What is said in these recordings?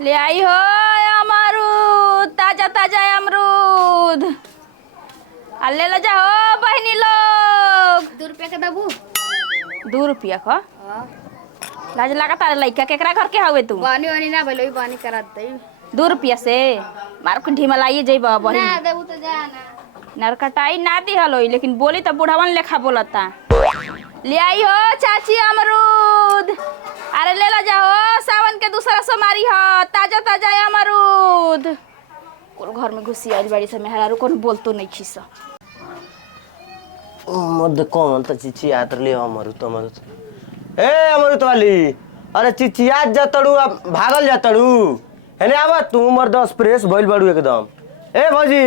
ले आई हो अमरूद, ताजा ताजा अमरूद। ले लो जाओ बहनी लोग। 2 रुपया के दबू। 2 रुपया का लाज लागता लइका केकरा घर के हवे तू? बानी वानी ना भलो बानी करा दे। 2 रुपया से मार कुंठी मलाई जइबा बहनी। ना देबू तो जा ना। नरकटाई ना दी हलो लेकिन बोली तो बुढ़ावन लेखा बोलता। ले आई हो चाची अमरूद। अरे ले लो जाओ सावन के दूसरा सोमारी हो ताजा ताजा अमरूद। कोन घर में घुसी आइल बाड़ी से मेहरारू कोन बोलतो नहीं खिस। मर्द कौन त चिचियात ले अमरूद अमरूद। ए अमरूद वाली अरे चिचियात जतड़ू अब भागल जतड़ू हेने आवा तू मर्द स्प्रेस भइल बड़ू एकदम। ए भौजी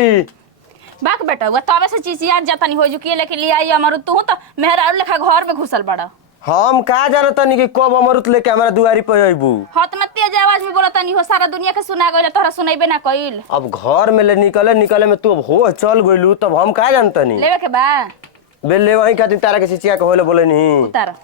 बाक बेटा वो तबे से चिचियात जाता नहीं हो जुकी लेकिन ले आई अमरूद। तू तो मेहरारू लेखा घर में घुसल बड़ा। हम का जानता नहीं कि कब अमरूद लेके हमारा दुआरी पे अइबू। हत में तेज आवाज में बोलता नहीं हो सारा दुनिया के सुना गइल तोहरा सुनाइबे ना कइल। अब घर में ले निकले में तू अब हो चल गइलू तब हम का जानता नहीं। लेवे के बा बे ले वही खातिर तारा के चिचिया के होले बोले नहीं उतार।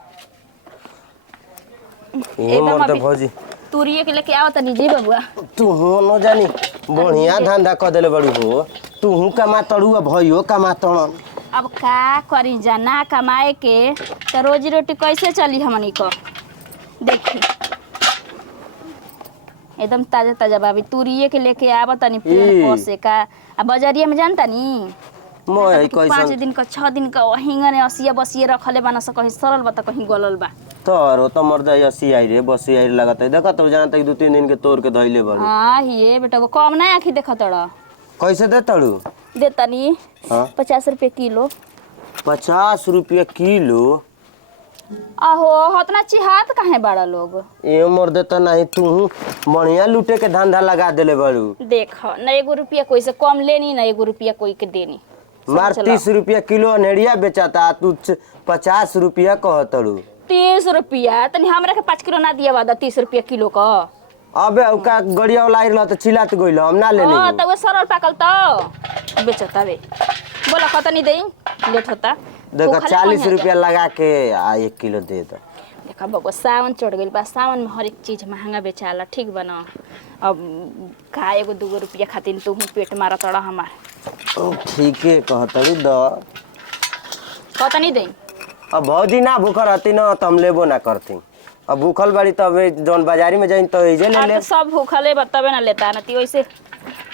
ये मर्द भौजी तुरिये के लेके आवत नहीं जी बबुआ। तू हो न जानी बढ़िया धंधा क देले बड़ू हो। तू हूं कमा तड़ू अब भइयो कमा तड़न। अब का करी जाना कमाए के तो रोजी रोटी कैसे चली हमनी को। देखी एकदम ताजा ताजा बाबी तुरिये के लेके आवत नहीं पेड़ पर से का। अब बाजारिया में जानता नहीं मोय 5 दिन का 6 दिन का हिंगने असिया बसिए रखले बना स कहीं सरल बता कहीं गलल बा। तोरो तो मर्द ऐसी आई रे बसी आई लगत है देखत तो जानत 2-3 दिन के तोड़ के धइले बड़। हां ये बेटा वो कम ना आखी देखत ड़। कैसे दे तड़ू? देता नहीं हां 50 रुपए किलो। 50 रुपया किलो? आहो हतना चिहात काहे बड़ा लोग। ए मर्द त नहीं तू बढ़िया लूटे के धंधा लगा देले बड़ू। देख ना 1 रुपया कोई से कम लेनी ना 1 रुपया कोई के देनी। मार 30 रुपया किलो अनेड़िया बेचाता तू 50 रुपया कहतड़ू। 30 रुपया तनी हमरा के 5 किलो ना दिया वादा 30 रुपया किलो का। अबे का गड़िया वाला आइल त चिल्लात गइल हम ना लेनी। हां त वो सरल पाकल त बेचता वे बोला कत नहीं देई लेट होता। देखो 40 रुपया लगा के 1 किलो दे दो। देखा बबुआ सावन चढ़ गइल बा सावन में हर एक चीज महंगा बेचाला ठीक बना। अब का 1-2 रुपया खातिर तू पेट मारा तड़ा हमार। ठीक है कहतड़ू द कत नहीं देई। अब भौजी ना भूखल रहती ना तो हम लेबो ना करती। अब भूखल बाड़ी तब जौन बाजारी में जाइन तो एजे ले ले। सब भूखले बताबे ना लेता ना ती वैसे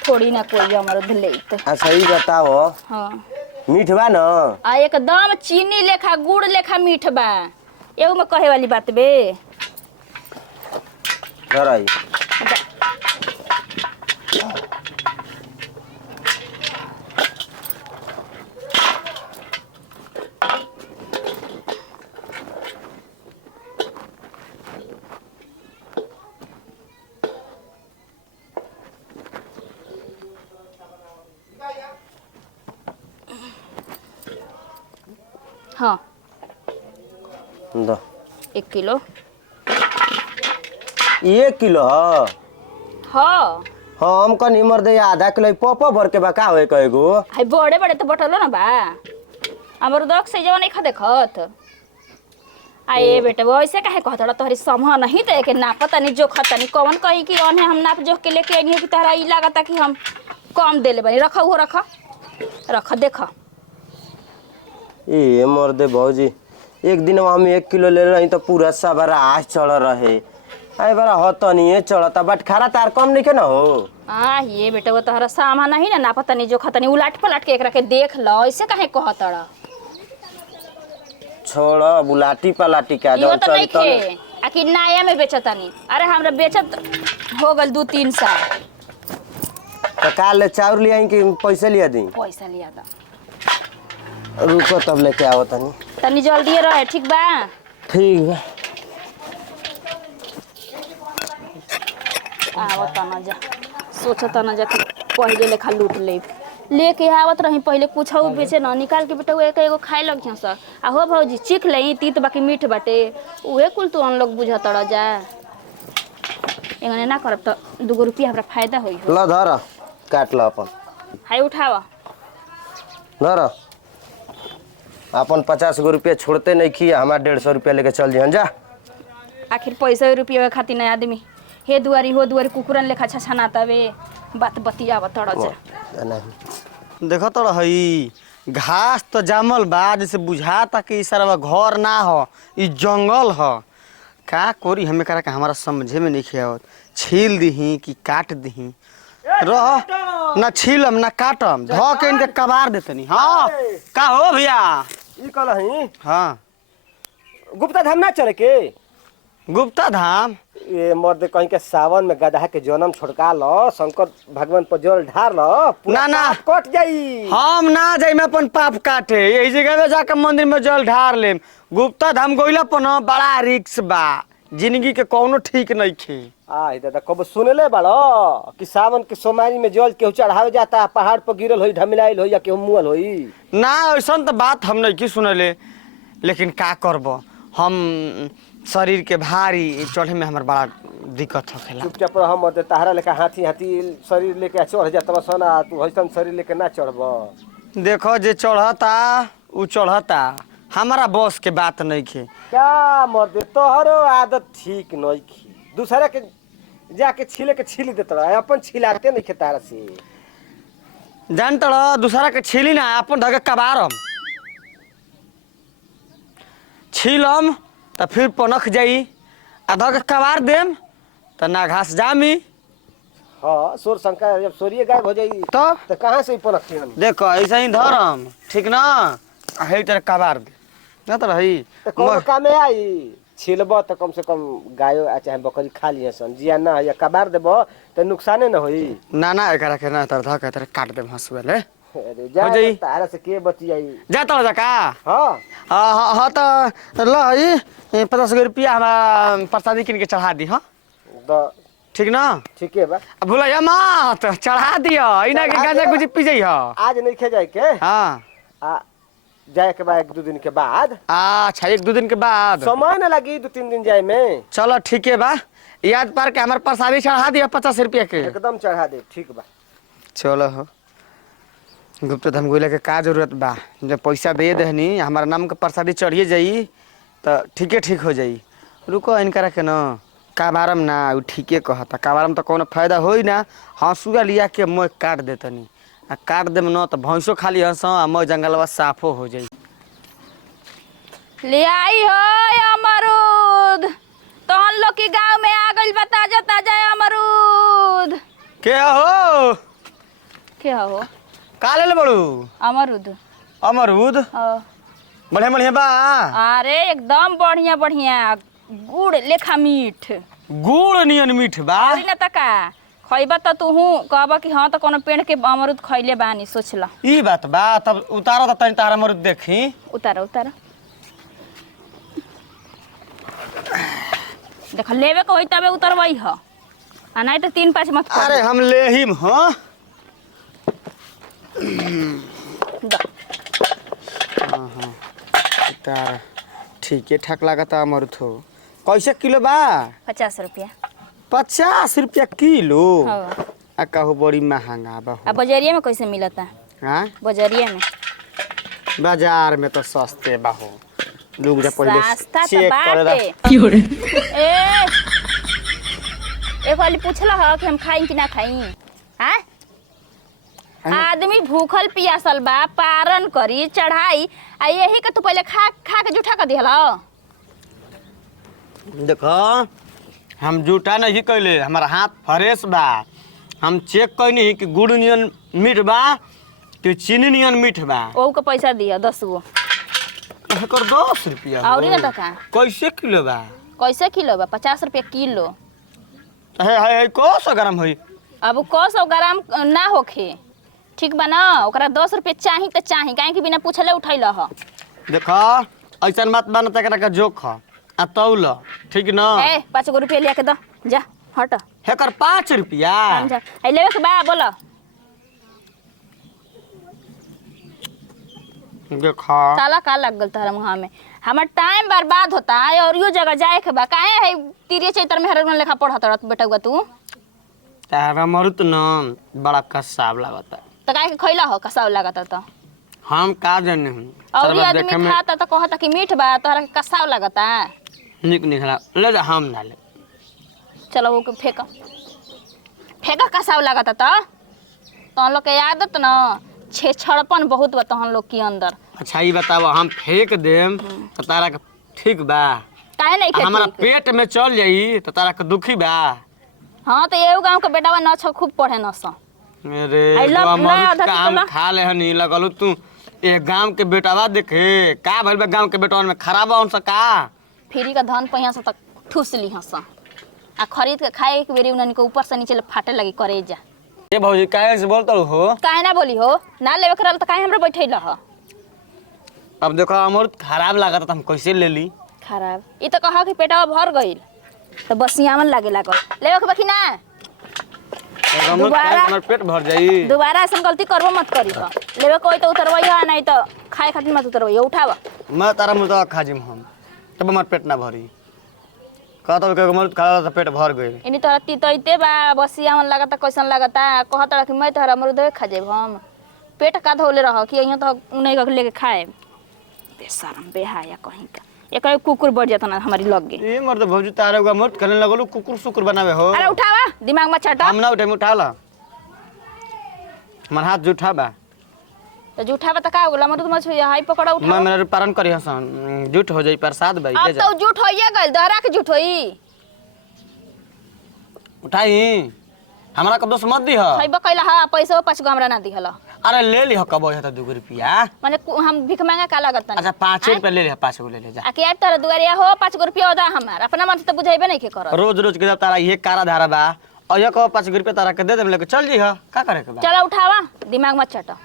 थोड़ी ना कोई अमरूद लेत। आ सही बताओ। हां मीठ बा ना? आ एकदम चीनी लेखा गुड़ लेखा मीठ बा। एगो में कहे वाली बात बे। धराई हाँ द 1 किलो। 1 किलो ह? हाँ हम कनी मर्द आधा किलो पपा भर के बका होए कएगो। हाय बड़े बड़े तो बटलो ना बा अमरूद से जवन नहीं खा देखत। आए बेटा वो ऐसे काहे कहत तोहरी समह नहीं तो के नापता नहीं जो खता नहीं कौन कही कि ओने हम नाप जोख के लेके आई कि तहरा ई लागता कि हम कम देले बनी। रखा हो रख देख। ए मर्दे भौजी एक दिन हम 1 किलो ले रही तो पूरा सबरा आज चढ़ रहे। आई बारा हतनी चढ़ता बट खारा तार कम नहीं के ना हो। ये बेटा वो तोहरा सामान नहीं ना नापता नहीं जो खता नहीं उलाट पलट के एकरा के देख लो ऐसे काहे कहत छोड़ बुलाटी पलाटी का यो तो नहीं खे आकि नया में बेचता नहीं। अरे हमरा बेचत हो गल 2-3 साल। तो काल ले चाउर ले आई कि पैसे लिया दी? पैसा लिया दा रुको तब लेके आओ तनी। तनी जल्दी रहे ठीक बा। ठीक है आवत ना जा सोचता ना जा पहले लेखा लूट लेके आवत रही पहले कुछ बेचे ना निकाल के बेटा एक एगो खाए लग सर। आ हो भौजी चीख ले तीत बाकी मीठ बाटे उहे कुल तू अन लोग बुझत रह जा। एगने ना करब तो 2 रुपया हमरा फायदा होई। ल धर काट ल अपन। हाय उठावा धर अपन 50 गो रुपया छोड़ते नहीं किया हमारा 150 रुपया लेके चल जिहन जा। आखिर पैसा रुपया खातिर ना आदमी हे दुआरी हो दुआरी कुकुरन लेखा छछना तवे बात बतिया बतड़ जा नहीं देखो तो रही घास तो जामल बा जैसे बुझाता कि सारा घर ना हो ई जंगल हो का कोरी हमें करा के हमारा समझे में नहीं आवत छील दही कि काट दही रह ना छीलम ना काटम धो के इनके कबार देतनी हाँ का हो भैया ई कहलही हाँ गुप्ता धाम ना चले के गुप्ता धाम ये मर्द कहीं के सावन में गधा के जन्म छोड़का लो शंकर भगवान पर जल ढार लो ना ना कट जाई हम ना जाई में अपन पाप काटे यही जगह में जाकर मंदिर में जल ढार लेम गुप्ता धाम गइला पर न बड़ा रिक्स बा जिंदगी के कोनो ठीक नहीं खे आई दादा कब सुनले बाड़ो कि सावन के सोमवारी में जल केहू चढ़ावे जाता पहाड़ पर गिरल होई ढमिलाइल होई या केहू मुअल होई ना ऐसा तो बात हम नहीं की सुनले लेकिन का करब हम शरीर के भारी चढ़े में हमार बड़ा दिक्कत होखेला चुपचाप रह मर्द ताहरा लेके हाथी हाथी शरीर लेके चढ़ जाता सोना तू ऐसा शरीर लेके ना चढ़ब देखो जे चढ़ता उ चढ़ता हमारा बस के बात नहीं खे क्या मर्द तोहरो आदत ठीक नहीं खी दूसरा के जाके छीले के छील देता रहा अपन छिलाते नहीं खेतारा से जान तड़ दूसरा के छीली ना अपन धके कबारम छीलम तो फिर पनख जाई आ धके कबार देम तो ना घास जामी हाँ सोर शंकर जब सोरिये गायब हो जाई तब तो कहाँ से पनख खेल देखो ऐसा ही धरम ठीक ना है तरह कबार दे ना तो रही तो कौन काम आई छिलब तो कम से कम गायो आ चाहे बकरी खा लिया सन जिया ना या कबार देब तो नुकसाने न होई ना ना एकरा के ना तर धके तरह काट देम हंसुएले अरे जा हो जाई। तारा से के बतियाई जा तड़ जका हाँ हाँ तो ल 50 रुपया हमारा प्रसादी किन के चढ़ा दी हाँ द ठीक ना ठीक है बा अब भूलिया मत चढ़ा दियो इना के गांजा कुछ पी जाइ हो आज नहीं खे जाए के हाँ आ जाए के बाद 1-2 दिन के बाद अच्छा 1-2 दिन के बाद समय न लगी 2-3 दिन जाए में चलो ठीक है बा याद पर के हमारे प्रसादी चढ़ा दिया 50 रुपया के एकदम चढ़ा दे ठीक बा चलो हो गुप्ता धाम गोइला के का जरूरत बा जब पैसा दे देहनी हमारा नाम के प्रसादी चढ़िए जाई तो ठीक हो जाई रुको इनकरा के न काबारम ना उ ठीके कहता काबारम तो कोनो फायदा होई ना हंसुआ लिया के मैं काट देतनी आ काट देम न तो भैंसो खाली हंस आ मैं जंगलवा साफो हो जाई ले आई हो अमरूद तहन लोग के गांव में आ गइल बता जाता जाए अमरूद के हो क्या हो का ले बड़ू अमरूद अमरूद बढ़िया बढ़िया बा अरे एकदम बढ़िया बढ़िया गुड़ लेखा मीठ गुड़ नियन मीठ बा और न तका खइबा त तू कहबा कि हाँ तो कोनो पेड़ के अमरूद खइले बानी सोचला ई बात बा तब उतारो त तनी तारा अमरूद देखी उतार उतार देख लेवे के होई तबे उतरवई ह आ नहीं तो 3-5 मत कर अरे हम ले हिम हो द। तारा ठीके ठाक लागता अमरूद हो कैसे किलो बा 50 रुपया 50 रुपया किलो हाँ। आ कहू बड़ी महंगा बा आ बजरिया में कैसे मिलता हाँ बजरिया में बाजार में तो सस्ते बा हो लोग जा पहले सस्ता तो चेक बाटे ए एक वाली पूछला ह कि हम खाई कि ना खाई हाँ आदमी भूखल पियासल बा पारण करी चढ़ाई आ यही के तू पहले खा खा के जूठा कर दिहला देखो हम जूठा नहीं कैले हमारा हाथ फ्रेश बा हम चेक कैनी कि गुड़ नियन मीठ बा कि चीनी नियन मीठ बा ओहू के पैसा दिया 10 गो एकर 10 रुपया हो। और ना तका कैसे किलो बा कैसे किलो बा 50 रुपया किलो है को सौ ग्राम होई अब 100 ग्राम ना होखे ठीक बा ना ओकरा 10 रुपया चाही त चाही काहे कि बिना पूछले उठैला ह देखो ऐसा बात बा न त एकरा के जोख आ तौल ठीक न ए 5 गो रुपया लिया के द जा हट एकर 5 रुपया समझा ए लेवे के बा बोला देखो ताला का लग गल तहरा मुहा में हमर टाइम बर्बाद होता है और यो जगह जाए के बा काहे है तीरे चैतर में हरगन लेखा पढ़त रहत बेटा तू तारा मरुत न बड़ा कसाब लागता त काहे के खइला हो कसाव लागत त हम का जाने हम और ये आदमी खाता त कहता कि मीठ बा तोहरा के कसाव लागता निक निकला ले जा हम ना ले चलो वो के फेंका फेंका कसाव लागता तो हम लोग के आदत ना छेछड़पन बहुत बता हम लोग के अंदर। अच्छा ये बताओ हम फेंक देम तो तारा के ठीक बा, काहे नहीं हमारा खेती पेट में चल जाई तो तारा के दुखी बा। हाँ तो एगो गांव के बेटावा न छ खूब पढ़े न स अरे आई लव बाबा, नया मरुद आधा का हम किलो। खा ले हनी लगलू तू ए गांव के बेटावा देखे का भइल बा गांव के बेटवन में खराब होन सका। फ्री का धन पहिया से तक ठूस ली हस आ खरीद के खाए एक बेरी उन्हनी के ऊपर से नीचे फाटे लगी करे जा। ए भौजी काहे से बोलत हो? काहे ना बोली हो ना लेवे करल तो काहे हमरा बैठे लह अब देखो अमरुद खराब लागत त हम कैसे ले ली? खराब ई तो कहा कि पेटवा भर गइल तो बसियामन लागे लागल लेवे के बाकी ना अमरुद दोबारा- खाए हमर पेट भर जाई। दोबारा ऐसा गलती करबो मत करी हो लेवे कोई तो उतरवैया नहीं तो खाए खातिर मत उतरवैया उठावा मैं तारा मुर्दा खा जिम हम तब हमर पेट ना भरी। कहत हो कि अमरुद खा त पेट भर गइल। इनी तोरा तीतैते बा बसियामन लागता कैसन लागता कहत रहा कि मैं तोहरा अमरूद खा जेब हम पेट का धोले रह कि यहाँ तो उन्हीं का लेके खाए बेशरम बेहाया कहीं का एक कुकुर बढ़ जाता ना हमारी लग गई। ए मर्द भौजी तारे को अमरुद खाने लगलू कुकुर सुकुर बनावे हो। अरे उठावा दिमाग में चटा हम ना उठे उठा ला हमार हाथ जूठा बा। तो जूठा बता का होगला अमरूद मछ हाई पकड़ा मैं उठा मेरा पारण करी हसन जूठ हो जाई प्रसाद भाई अब ले तो जा जूठ होइए गइल दहरा के जूठ होई उठाई हमरा के दोस्त मत दी ह। खइबो कइला हां पैसा 5 गो हमरा ना दिहला अरे ले ली ह कब है त 2 रुपया। माने हम भिख मांगा का लागत अच्छा 5 रुपया ले ली 5 गो ले ले जा। आ के यार तारा दुआरिया हो 5 गो रुपया दा हमार अपना मन से तो बुझाइबे नहीं के करत रोज रोज के जब तारा ये कारा धारा बा और ये को 5 रुपया तारा के दे देम लेके चल जी ह का करे के बा। चलो उठावा दिमाग मत चटा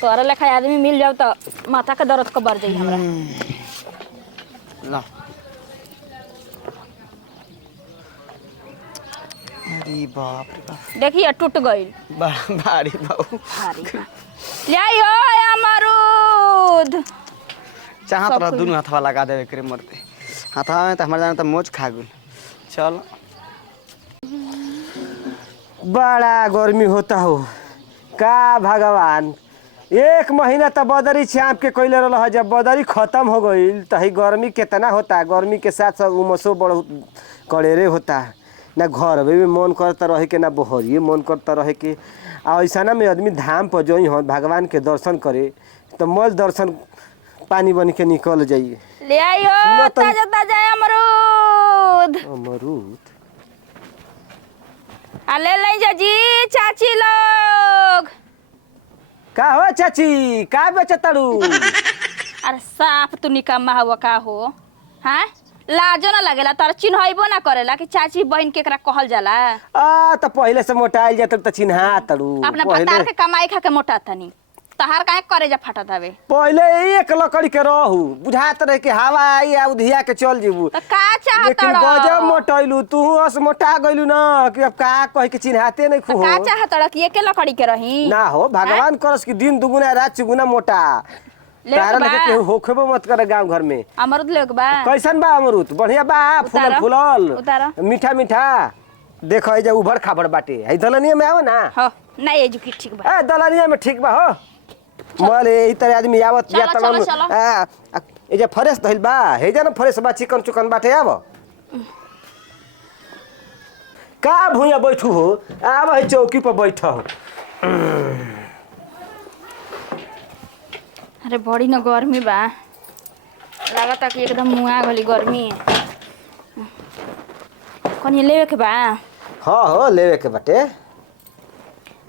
तोरा लेखा आदमी मिल जाओ तो माथा के दर्द को बढ़ जाई हमरा। ला अरे बाप रे बाप देखिए टूट गई बड़ा भारी बाबू भारी ले आई हो अमरूद चाहत सब रह कुछ। दुनु हाथवा लगा देवे करे मरते हाथवा में त हमर जाने त मोच खा गेल। चल बड़ा गर्मी होता हो का भगवान। 1 महीना तो बदरी चाँप के कैले रहा जब बदरी खत्म हो गई तो ही गर्मी कितना होता। गर्मी के साथ साथ उमसो बड़ कड़ेरे होता ना घर में भी मन करता रहे के ना बहरिए मन करता रहे के। आ ऐसा में आदमी धाम पर जई हो भगवान के दर्शन करे तो मल दर्शन पानी बन के निकल जाइए। ले आई हो सुनो तो- ताजा ताजा अमरूद अमरूद आ ले ले जा जी चाची लोग का हो चाची का बेचताड़ू? अरे साफ तू निकम्मा हुआ का हो हाँ लाजो ना लगेला तारा चिन्हइबो ना करेला कि चाची बहन केकरा कहल जाला। आ तो पहले से मोटाइल जात तो चिन्हा तड़ू। अपना पतार के कमाई खा के मोटा तनी तहार काहे करे जा फटत हवे पहले एक लकड़ी के रहू बुझात रहे कि हवा आई आ उधिया के चल जीबू तो का चाहत लेकिन गजब मोटैलू तू अस मोटा गइलू ना कि अब का कह के चिन्हाते नहीं खू का चाहत कि एके लकड़ी के रही ना हो भगवान करस कि दिन दुगुना रात चुगुना मोटा ले तारा बा। लगे केहू होखेबो मत करे गांव घर में। अमरूद लेके बा कैसन बा अमरूद? बढ़िया बा फूलल उतारो, फूलल उतारो। मीठा मीठा देखो ए जे उभर खाबड़ बाटे है दलनिया में आओ ना। हो ना ये जुकी ठीक बा ए दलनिया में ठीक बा हो मोले ई तरह आदमी आवत चलो, या चलो, चलो। ए जे फ्रेश धइल बा हे जे ना फ्रेश बा चिकन चुकन बाटे आव का भुइया बैठू हो आव है चौकी पर बैठ हो। अरे बड़ी न गर्मी बा लागता कि एकदम मुआ गली गर्मी कनी लेवे के बा। हाँ हो लेवे के बाटे।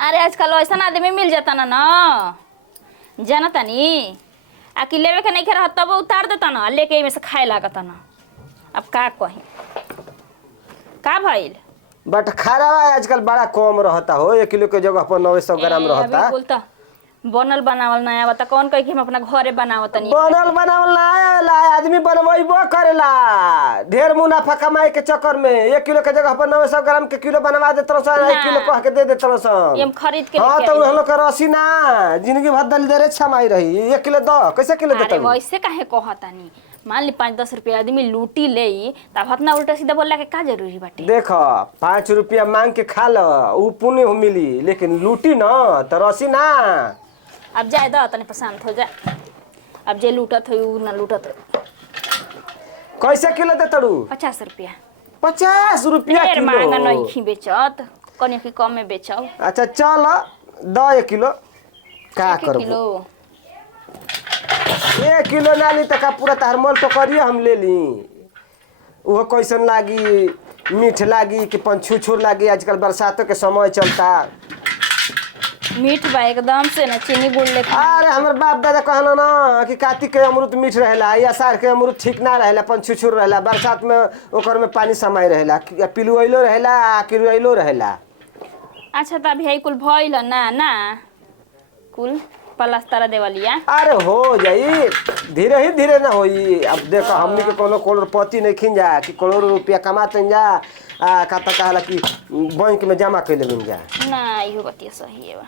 अरे आजकल ऐसा आदमी मिल जाता ना जाना तानी आ कि लेवे के नहीं खे रहा तब उतार देता ना लेके में से खाए लागता ना। अब का कही का भइल बट खारावा आजकल बड़ा कम रहता हो 1 किलो के जगह पर 900 ग्राम रहता। अभी बोलता बनल बनावल नया बता कौन कही कि हम अपना घरे बनावत तनी बनल बनावल ना आवेला आदमी बनवैबो करेला ढेर मुनाफा कमाए के चक्कर में 1 किलो के जगह पर 900 ग्राम के किलो बनवा देत रह 1 किलो कह के दे देत रह। ये हम खरीद के हाँ लेके तो आई। उन लोग का रसी ना जिंदगी भर दल दे रे छमाई रही 1 किलो दो कैसे किलो अरे देता? वैसे काहे कहतानी मान ली 5-10 रुपया आदमी लूटी ले तब हतना उल्टा सीधा बोलला के का जरूरी बाटे। देखो 5 रुपया मांग के खा लो उ पुण्य हो मिली लेकिन लूटी ना तो रसी ना। अब जाए दा तने पसंद हो जा अब जे लूटत हो उ ना लूटत हो। कैसे किलो देतड़ू? 50 रुपया 50 रुपया ढेर किलो। महंगा नहीं बेचत, कने की कम में बेचाओ। अच्छा चल द 1 किलो का 1 करबो। किलो 1 किलो ना ली त का पूरा तार मन तो करिए हम ले ली। वो कैसन लागी, मीठ लागी कि पंछुछुर लागी, आजकल बरसातों के समय चलता। मीठ बा एकदम से ना, चीनी गुड़ लेके। अरे हमर बाप दादा कहना ना कि कार्तिक के अमरूद मीठ रहेला या सार के अमरूद ठीक ना रहेला, पंछुछुर रहेला, बरसात में ओकर में पानी समाई रहेला, पिलुइलो रहेला आ किरुइलो रहेला। अच्छा त अभी है कुल भइल ना ना कुल प्लास्टर देवलिया। अरे हो जाई, धीरे ही धीरे ना होई। अब देखो हमनी के कोनो करोड़पति नहीं खिन जा कि करोड़ रुपया कमाते जा आ कहता कहला कि बैंक में जमा कर लेबिन जा। ना इहो बतिया सही है बा।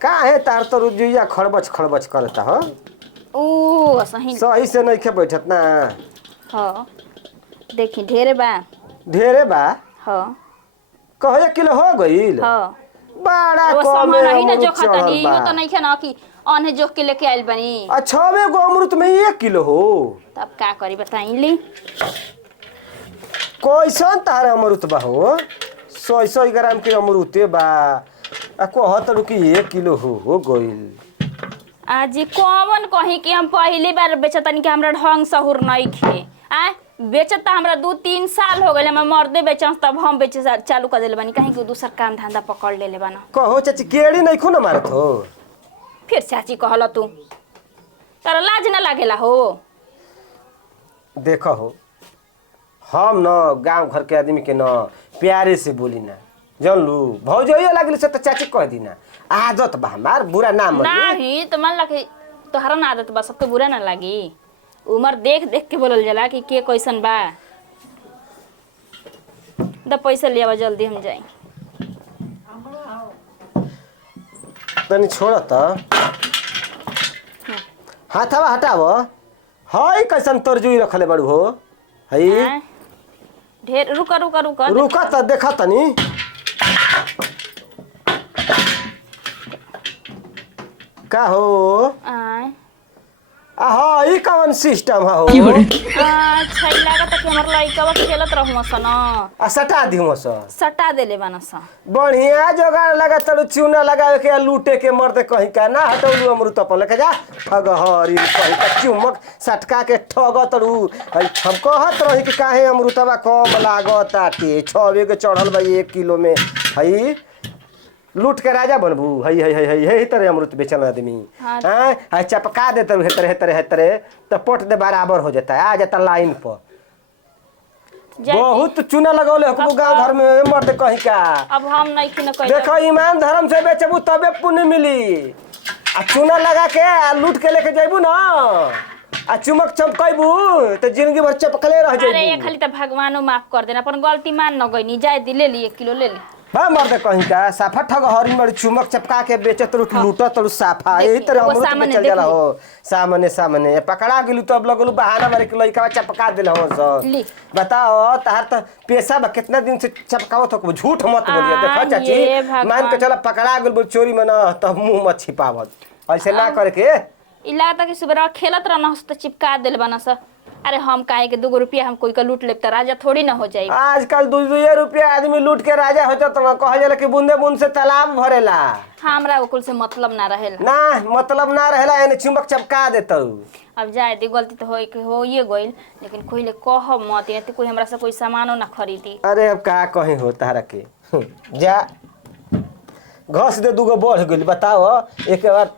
काहे तार तो रुजिया खड़बच खड़बच करता हो। ओ सही सही से नहीं खे बैठत ना। हाँ देखी ढेरे बा। ढेरे बा। हाँ कहो 1 किलो हो गईल। हाँ बड़ा वो कम सामान है ही ना अमरूद जो खाता चढ़ल नहीं बा। यो तो नहीं खाना कि अने जोख के लेके आइल बनी। अच्छा में गो अमरूद में 1 किलो हो। तब का करी बताई ली। कैसन तार अमरूद बा हो। 100 ग्राम के अमरूद बा आ कहत रुकी 1 किलो हो गईल। आज कौन कही कि हम पहली बार बेचतनी कि हमरा ढंग सहूर नहीं खे आ बेचत त हमरा 2-3 साल हो गए। हम मर्दे बेचस तब हम बेचे चालू कर दिले बनी, कहीं कि दूसर काम धंधा पकड़ लेले बना। कहो चाची केड़ी नहीं खो ना मारत हो। फिर चाची कहला तू तारा लाज ना लागेला हो। देखो हो हम न गांव घर के आदमी के न प्यारे से बोली ना जानलू। भौजइयो लागल से तो चाची कह दी ना, आदत बा हमार, बुरा ना मन। नहीं तो मन लगे तोहरा ना आदत बा, सबके बुरा ना लागी। उमर देख देख के बोलल जाला कि के कैसन बा। द पैसा लियावा जल्दी हम जाई। तनी छोड़ त हाथवा हटाव। हई कैसन तरजुई रखले बड़ू हो। हई हैं? ढेर रुका रुका रुका रुका त देखा तनी। का हो आय हाँ ई कौन सिस्टम हो। अच्छा ई लागत कि हमर लइकवा खेलत रहू सन आ सटा दिहो स सटा देले बान सन। बढ़िया जोगाड़ लगा तड़ू चूना लगावे के लूटे के मरते कहीं का ना हटौलू अमरूद अपन लेके जा ठग हरी कहीं का चुमक सटका के ठग तड़ू। हम कहत रही कि काहे अमरूदवा कम लागत आके 6 के चढ़ल बा 1 किलो में। हई लूट के राजा बनबू। हई हई हई हई हई तरह अमरूद बेचल आदमी। हाँ। हां चपका दे तरू हेतरे हेतरे हेतरे तो पट दे बराबर हो जाता है, आ जाता लाइन पर। बहुत चूना लगौले हकबू गांव घर में मरते कहीं का। अब हम नहीं कि न कह देखो ईमान धर्म से बेचबू तबे पुण्य मिली। आ चूना लगा के आ लूट के लेके जाइबू ना आ चुमक चमकैबू तो जिंदगी भर चपकले रह अरे जाइबू। ये खाली त भगवानो माफ कर देना, अपन गलती मान न गईनी। जाए दी ले ली 1 किलो ले ली। हां मर्दे कहीं का साफा ठग हरी मर चुमक चपका के बेचत रु लूटत रु साफा। यही तरह वो अमरूद सामने बेचल जाला देख हो। सामने सामने पकड़ा गेलू तो अब लगलू बहाना मारे के लइका चपका देल हो स। ली। बताओ तार तो पेशा बा कितना दिन से चपकावत हो। झूठ मत बोलिए। देखो ये चाची भगवान। मान के चला पकड़ा गेल चोरी में ना तब मुंह मत छिपावत। ऐसे ना करे के। ई लागत कि सुबह खेलत रहना त चिपका देल बान स। अरे हम काहे के 2 रुपया हम कोई का लूट लेब त राजा थोड़ी ना हो जाई। आजकल 2 रुपया आदमी लूट के राजा हो जात ना। कह जाला कि बूंदे बूंद से तालाब भरेला। हमरा ओकुल से मतलब ना रहेला। ना मतलब ना रहेला यानी चुमक चपका देतौ। अब जाए दी गलती तो हो ये गइल, लेकिन कोई ले कह मत या कोई हमरा से कोई सामानो ना खरीदी। अरे अब का कहीं हो तारा के। जा घस दे 2 बढ़ गइल। बताओ एक बार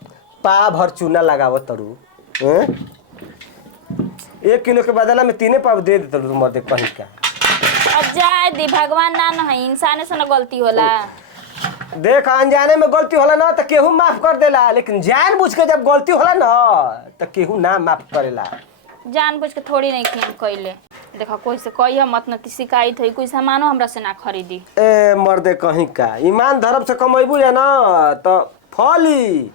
पा भर चूना लगाव तड़ू। 1 किलो के बदला में 3 पाव दे देतड़ू तुम मर्दे कहीं का। अब जाए दी भगवान ना न है, इंसाने से ना गलती होला। देख अनजाने में गलती होला ना तो केहू माफ कर देला, लेकिन जान बुझ के जब गलती होला ना तो केहू ना माफ करेला। जानबूझ के थोड़ी नहीं किन कइले। देखा कोई से कहिया मत न शिकायत होई, कोई सामानो हमरा से ना खरीदी। ए मर्दे कहीं का ईमान धर्म से कमैबू या ना तो फली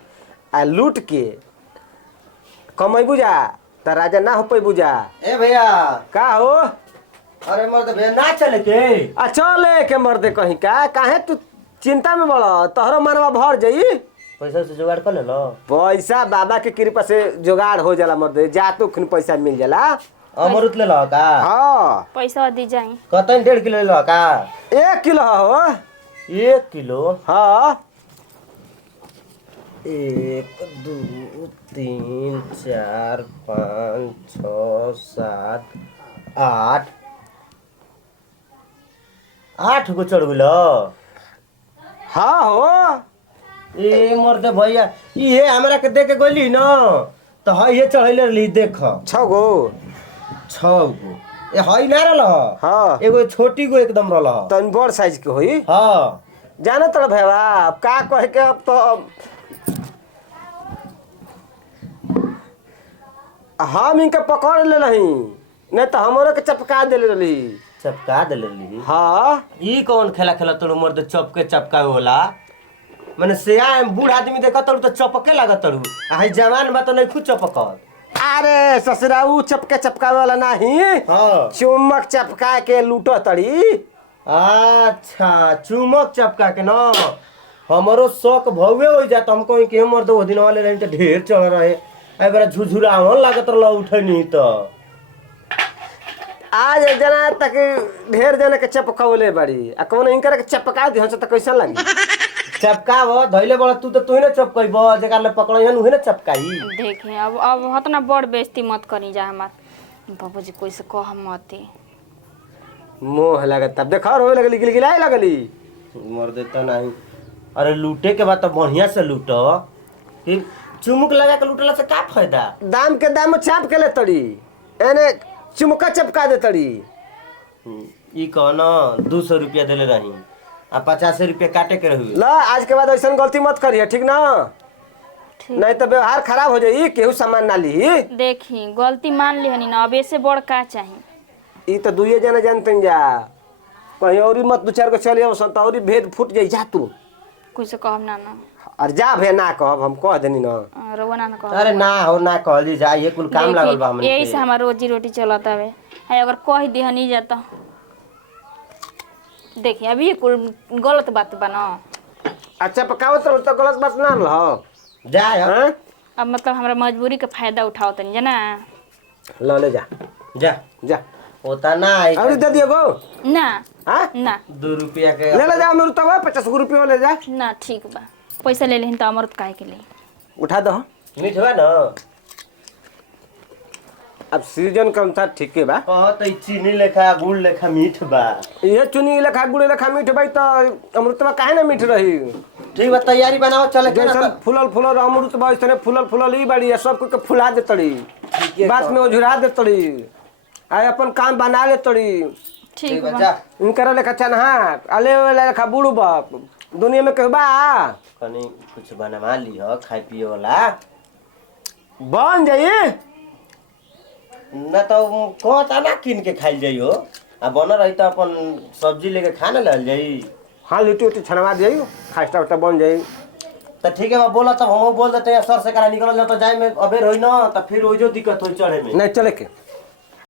आ लूट के कमैबू जा तो राजा ना हो पैबू जा। ए भैया का हो अरे मर्द भैया ना चले के। आ चले के मर्दे कहीं का काहे तू चिंता में बड़ा। तोहरो मनवा भर जाई। पैसा से जुगाड़ कर ले लो। पैसा बाबा के कृपा से जुगाड़ हो जाला मर्दे। जा तो खुन पैसा मिल जाला। अमरूद ले लो का हाँ पैसा दी जाई। कतन 1.5 किलो ले लो का 1 किलो हो 1 किलो हाँ 1 2 3 4 5 6 7 8 8 गो चढ़ गेलो। हाँ हो ए मर्दे भैया ये हमरा के देख के गइली न तो हई ये चढ़ैले रही देख 6 गो 6 गो ए हई ना रहल हाँ एगो छोटी गो एकदम रहल तन बड़ साइज के होई हां जाना तड़ भैया अब का कह के अब तो हम इनके पकड़ ले रही नहीं तो हमरो के चपका देले रही। चपका देले रही हाँ ई कौन खेला खेला तोड़ मर्दे चपके चपका होला माने सिया बूढ़ आदमी देखत तड़ू तो चपके लागत तड़ू आ हई जवान बा तो नहीं खुद चपकत। अरे ससुराऊ चपके चपकावे वाला नहीं हां चुम्बक चपका के लूटो तड़ी। अच्छा चुमक चपका के ना हमरो शौक भौवे हो जात हम कहीं के मर्द ओ दिन वाले रही तो ढेर चढ़ रहे ए बेरा झुझुरावन लागत रह उठे नहीं तो आज एक जना तक ढेर जना के चपकावले बड़ी आ कौन इनकर के चपका दिहन से त कैसन लागी। चपकाव धइले बड़ा तू तो तू ने चपकइब जेकर ले पकड़इहन उहे ने चपकाई। देखिए अब हतना बड़ बेइज्जती मत करी जा हमार बाबूजी कोई से कह मत। मोह लगत तब देखा रोए लगली गिलगिलाए लगली। मर देता नहीं अरे लूटे के बाद तो बढ़िया से लूटो कि चुमुक लगा के लूटला से का फायदा। दाम के दाम चाप के ले तड़ी एने चुमका चपका दे तड़ी। ई कहना 200 रुपया देले रही आ 50 रुपया काटे के रही। ला आज के बाद ऐसा गलती मत करिए ठीक ना नहीं तो व्यवहार खराब हो जाई केहू सामान ना ली। देखी गलती मान लिहनी ना अब ऐसे बड़ का चाही। ई तो दुइये जना जानते जा कहीं और मत 2-4 को चले संत और भेद फूट जाई जा तू कुछ से कहब ना ना और जा भे ना कहब हम कह देनी ना। रउआ ना कहब। अरे ना हो ना कहली जा ये कुल काम लागल बा हमने यही से हमार रोजी रोटी चलत हवे है अगर कह दिहनी जाता। देखिए अभी कुल गलत बात बा ना। अच्छा पकावत रहो तो गलत बात ना रहो जा हैं अब मतलब हमरा मजबूरी के फायदा उठाओ तनी जना। ला ले जा जा जा होता ना आई और दे दियो गो ना हां ना 2 रुपया के ले ले जा मेरे तो 50 रुपया ले जा ना ठीक बा पैसा ले लेहिन तो अमृत काहे के ले उठा दो। मीठ बा ना अब सीजन के अनुसार ठीक है बा कहत ई चीनी लेखा गुड़ लेखा मीठ बा। ये चुनी लेखा गुड़ लेखा मीठ भाई तो अमृतवा काहे ना मीठ रही। ठीक बा तैयारी बनाओ चले के जैसन ना फूलल फूलल अमृतवा ऐसने फूलल फूलल ही बाड़ी है सब के फुला दे तड़ी है, बात में ओझुरा दे तड़ी आय अपन काम बना ले तड़ी। ठीक बा बा जा इनकर लेखा चनहा अले वाला लेखा बुड़ू बाप दुनिया में कहबा कनी कुछ बनवा ली हो खाए पिए वाला बन जाइए ना तो कहता ना किन के खाइल जाइयो आ बन रही तो अपन सब्जी लेके खाने लल जाई। हाँ लिट्टी उट्टी छनवा जाइए खास्ता उस्ता बन जाइए। तो ठीक है बा बोला तब हम बोल देते हैं सर से करा निकल जाओ तो जाए में अबेर होई ना तो फिर हो जो दिक्कत हो चढ़े में। नहीं चले के